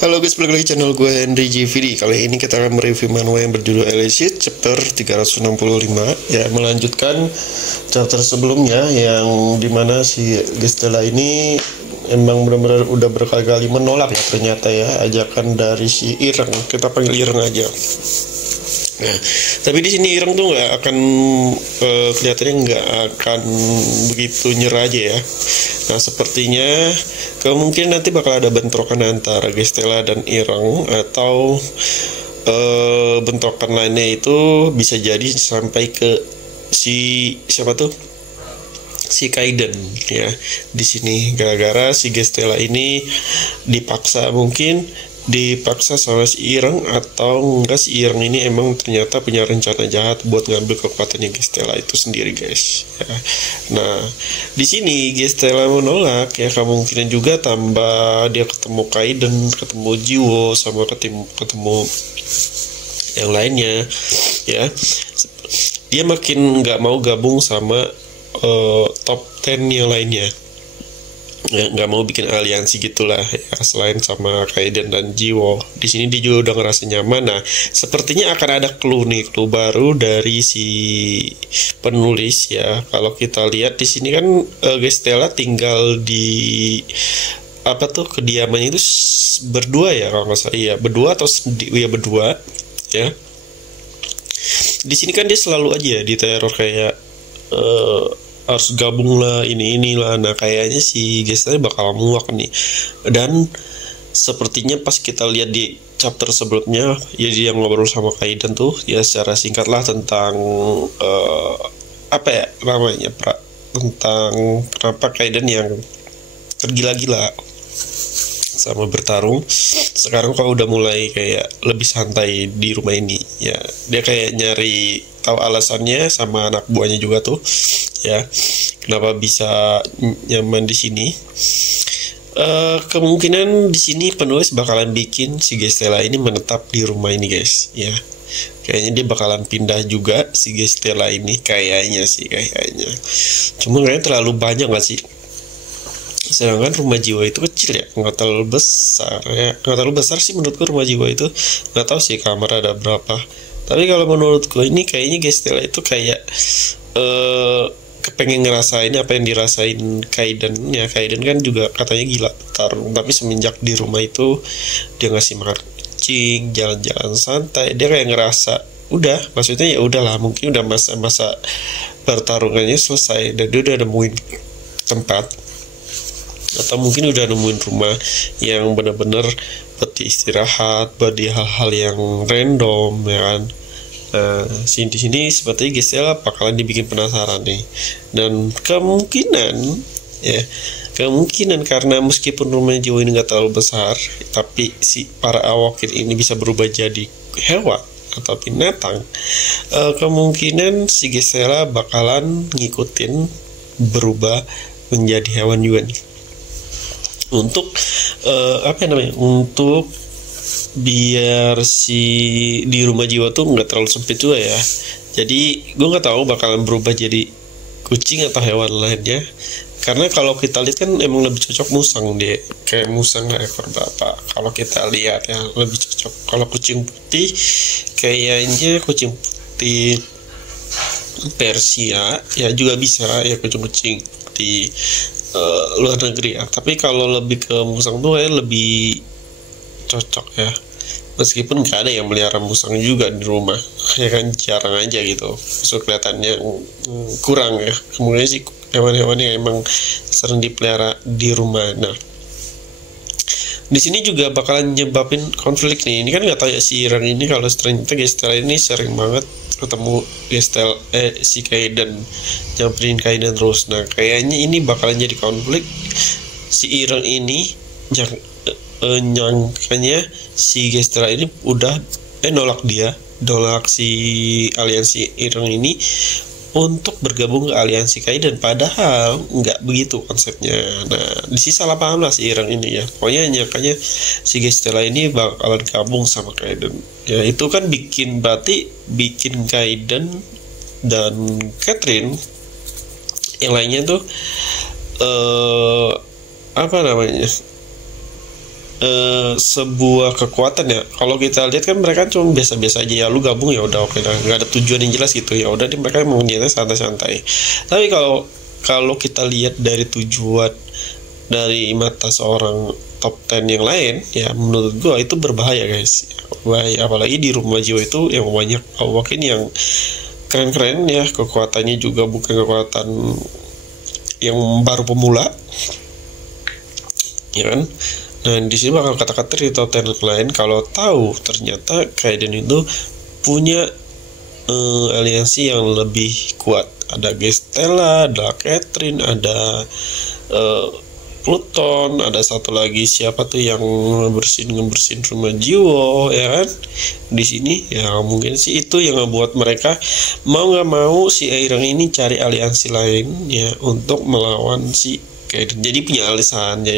Halo guys, balik lagi channel gue Henry GVD. Kali ini kita akan mereview manhwa yang berjudul Elicit chapter 365. Ya, melanjutkan chapter sebelumnya yang dimana si Gestella ini emang benar-benar udah berkali-kali menolak ya ternyata ya ajakan dari si Ireng. Kita panggil Ireng aja. Nah, tapi di sini Ireng tuh nggak akan kelihatannya nggak akan begitu nyerah aja ya. Nah, sepertinya kemungkinan nanti bakal ada bentrokan antara Gestella dan Ireng, atau bentrokan lainnya itu bisa jadi sampai ke si siapa tuh, si Kaiden ya. Di sini gara-gara si Gestella ini dipaksa sama si Ireng, atau enggak si Ireng ini emang ternyata punya rencana jahat buat ngambil kekuatannya Gestella itu sendiri guys ya. Nah, di sini Gestella menolak ya, kemungkinan juga tambah dia ketemu Kaiden, ketemu Jiwo, sama ketemu yang lainnya ya, dia makin nggak mau gabung sama top 10 yang lainnya ya, nggak mau bikin aliansi gitulah ya, selain sama Kaiden dan Jiwo. Di sini dia juga udah ngerasa nyaman. Nah, sepertinya akan ada clue baru dari si penulis ya. Kalau kita lihat di sini kan Gestella tinggal di apa tuh, kediamannya itu berdua ya kalau nggak salah, iya berdua atau ya berdua ya. Di sini kan dia selalu aja diteror kayak harus gabung lah inilah. Nah, kayaknya si Gestella bakal muak nih. Dan sepertinya pas kita lihat di chapter sebelumnya ya, dia ngobrol sama Kaiden tuh ya secara singkat lah tentang apa ya namanya, tentang kenapa Kaiden yang tergila-gila sama bertarung sekarang kok udah mulai kayak lebih santai di rumah ini ya. Dia kayak nyari tahu alasannya sama anak buahnya juga tuh ya, kenapa bisa nyaman di sini. Kemungkinan di sini penulis bakalan bikin si Gestella ini menetap di rumah ini guys ya. Kayaknya dia bakalan pindah juga si Gestella ini, kayaknya. Cuma kayaknya terlalu banyak gak sih? Sedangkan rumah jiwa itu kecil ya, nggak terlalu besar ya, nggak terlalu besar sih menurutku rumah jiwa itu. Nggak tahu sih kamar ada berapa, tapi kalau menurutku ini kayaknya Gestella itu kayak kepengen ngerasain apa yang dirasain Kaiden ya. Kaiden kan juga katanya gila tarung, tapi semenjak di rumah itu dia ngasih makan kucing, jalan-jalan santai, dia kayak ngerasa udah, maksudnya ya udahlah, mungkin udah masa-masa pertarungannya selesai dan dia udah nemuin tempat, atau mungkin udah nemuin rumah yang benar-benar buat istirahat, buat di hal-hal yang random ya kan. Nah, di sini sepertinya Gestella bakalan dibikin penasaran nih, dan kemungkinan karena meskipun rumah jiwa ini nggak terlalu besar, tapi si para awakir ini bisa berubah jadi hewan atau binatang, kemungkinan si Gestella bakalan ngikutin berubah menjadi hewan juga nih. Untuk untuk biar si di rumah jiwa tuh nggak terlalu sempit juga ya. Jadi gue nggak tahu bakalan berubah jadi kucing atau hewan lainnya, karena kalau kita lihat kan emang lebih cocok musang deh, kayak musang ekor bapak. Kalau kita lihat ya lebih cocok. Kalau kucing putih kayaknya kucing putih Persia ya juga bisa ya, kucing-kucing di luar negeri ya. Tapi kalau lebih ke musang tuh kayak lebih cocok ya, meskipun nggak ada yang melihara musang juga di rumah ya kan, jarang aja gitu, so kelihatannya kurang ya. Kemudian sih hewan-hewan yang emang sering dipelihara di rumah. Nah, di sini juga bakalan nyebabin konflik nih. Ini kan nggak tahu ya si Ireng ini, kalau ternyata Gestella ini sering banget ketemu si Kaiden, nyamperin Kaiden terus. Nah, kayaknya ini bakalan jadi konflik. Si Ireng ini nyangkanya si Gestella ini udah nolak si aliansi Ireng ini untuk bergabung ke aliansi Kaiden, padahal nggak begitu konsepnya. Nah, di sini salah paham lah si Ireng ini ya. Pokoknya nyangkanya si Gestella ini bakalan gabung sama Kaiden ya. Itu kan berarti bikin Kaiden dan Catherine yang lainnya tuh apa namanya, sebuah kekuatan ya. Kalau kita lihat kan mereka cuma biasa-biasa aja ya, lu gabung ya udah oke dah, nggak ada tujuan yang jelas gitu ya udah, mereka emang niatnya santai-santai. Tapi kalau kalau kita lihat dari tujuan dari mata seorang top 10 yang lain ya, menurut gua itu berbahaya guys, bahaya. Apalagi di rumah jiwa itu yang banyak awakin yang keren-keren ya, kekuatannya juga bukan kekuatan yang baru pemula ya kan. Nah di sini bakal kata-kata di top 10 lain kalau tahu ternyata Kaiden itu punya aliansi yang lebih kuat. Ada Gestella, ada Catherine, ada Pluton, ada satu lagi siapa tuh yang ngebersihin rumah jiwa ya kan. Di sini ya mungkin sih itu yang membuat mereka mau nggak mau si Airang ini cari aliansi lain ya untuk melawan si Kaiden. Jadi punya alasan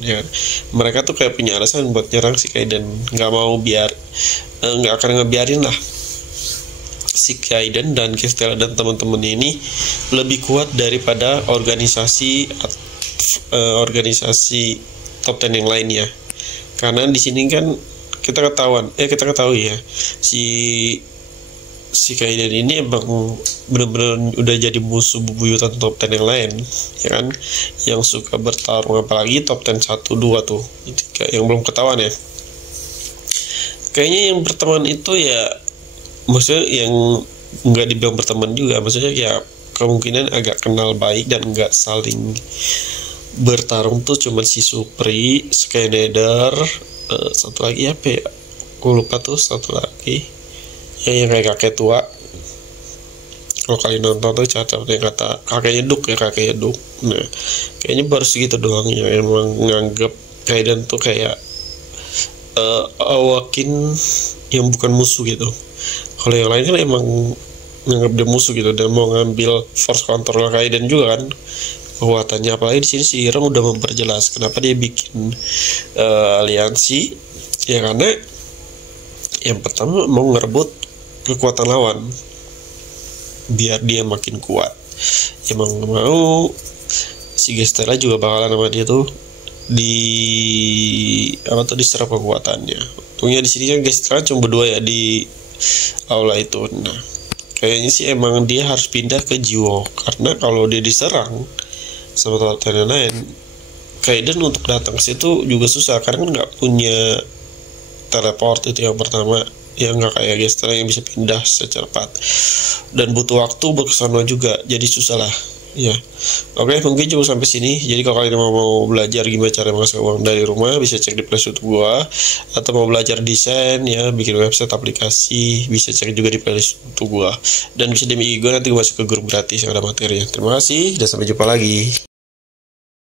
ya. Mereka tuh kayak punya alasan buat nyerang si Kaiden, nggak mau nggak akan ngebiarin lah si Kaiden dan Gestella dan teman-teman ini lebih kuat daripada organisasi top 10 yang lainnya. Karena di sini kan kita ketahui ya, si Kaiden ini emang bener-bener udah jadi musuh bebuyutan top 10 yang lain ya kan, yang suka bertarung, apalagi top 10 1, 2 tuh yang belum ketahuan ya. Kayaknya yang berteman itu ya, maksudnya yang nggak dibilang berteman juga, maksudnya ya kemungkinan agak kenal baik dan nggak saling bertarung tuh cuman si Supri, Skynader, satu lagi apa ya, gue lupa tuh satu lagi ya, yang kayak kakek tua. Kalau kalian nonton tuh cacat yang kata kakeknya Duk. Nah kayaknya baru segitu doang yang emang nganggep Kaiden tuh kayak awakin yang bukan musuh gitu. Kalau yang lain kan emang nganggap dia musuh gitu dan mau ngambil force control Kaiden juga kan kekuatannya. Apalagi di sini si Irang udah memperjelas kenapa dia bikin aliansi ya, karena yang pertama mau ngerebut kekuatan lawan biar dia makin kuat. Emang mau si Gestella juga bakalan sama dia tuh diserap kekuatannya. Untungnya di sini kan Gestella cuma berdua ya di aula itu. Nah kayaknya sih emang dia harus pindah ke Jiwo, karena kalau dia diserang sama teman-teman lain, Kaiden untuk datang ke situ juga susah karena kan nggak punya teleport. Itu yang pertama, yang nggak kayak Gestella yang bisa pindah secepat, dan butuh waktu berkesana juga, jadi susah lah ya. Oke, mungkin cukup sampai sini. Jadi kalau kalian mau belajar gimana cara menghasilkan uang dari rumah, bisa cek di playlist YouTube gua, atau mau belajar desain ya, bikin website, aplikasi, bisa cek juga di playlist YouTube gua, dan bisa DM IG gua, nanti gua masuk ke grup gratis yang ada materinya. Terima kasih dan sampai jumpa lagi.